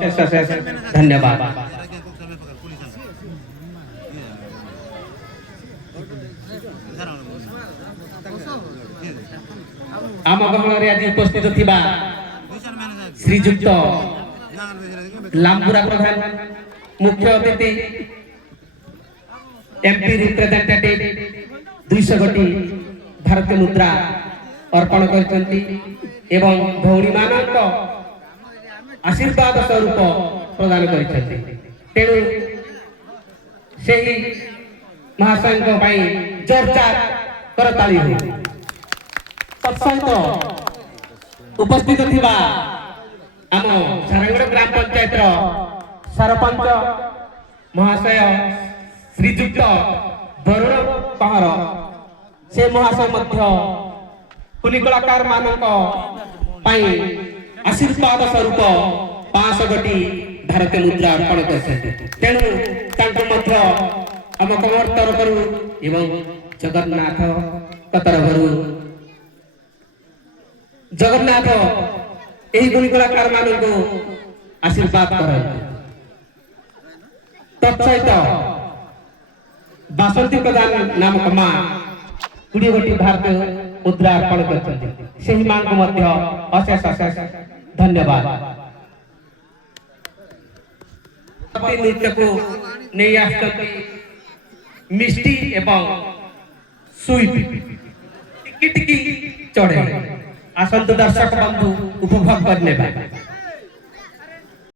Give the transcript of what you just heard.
शेष शेष धन्यवाद। आम गहन आज उपस्थित थिबा श्रीजुक्त लामपुरा प्रधान मुख्य अतिथि एमपी रिप्रेजेंटेटिव 200 कोटी भारतीय मुद्रा अर्पण करछंती एवं भौणी मानक आशीर्वाद स्वरूप प्रदान करछंती। तेणु सेही महाशय जोरदार करताली हो। तत्सहित उपस्थित थिबा आम सारंगड़ ग्राम पंचायत सरपंच महाशय श्रीजुक्त वरुण कहर से महाशय मध्य कुली कलाकार मानक आशीर्वाद स्वरूप 500 कोटी भारतीय मुद्रा अर्पण करछंती। तेणु तांको मध्य आम कमर तरफरु एवं जगन्नाथ तरफरु जगन्नाथ यही गुणी कलाकार मानक आशीर्वाद करते। तत्सहित बासंती प्रधान नामक माँ 20 कोटी भारतीय मुद्रा अर्पण करते। से माँ को मध्य अशेष अशेष धन्यवाद। नृत्य को नहीं आसती मिष्टी एवं स्वीप टिकी टिकी चढ़े आसंत दर्शक बंधु उपभोग करने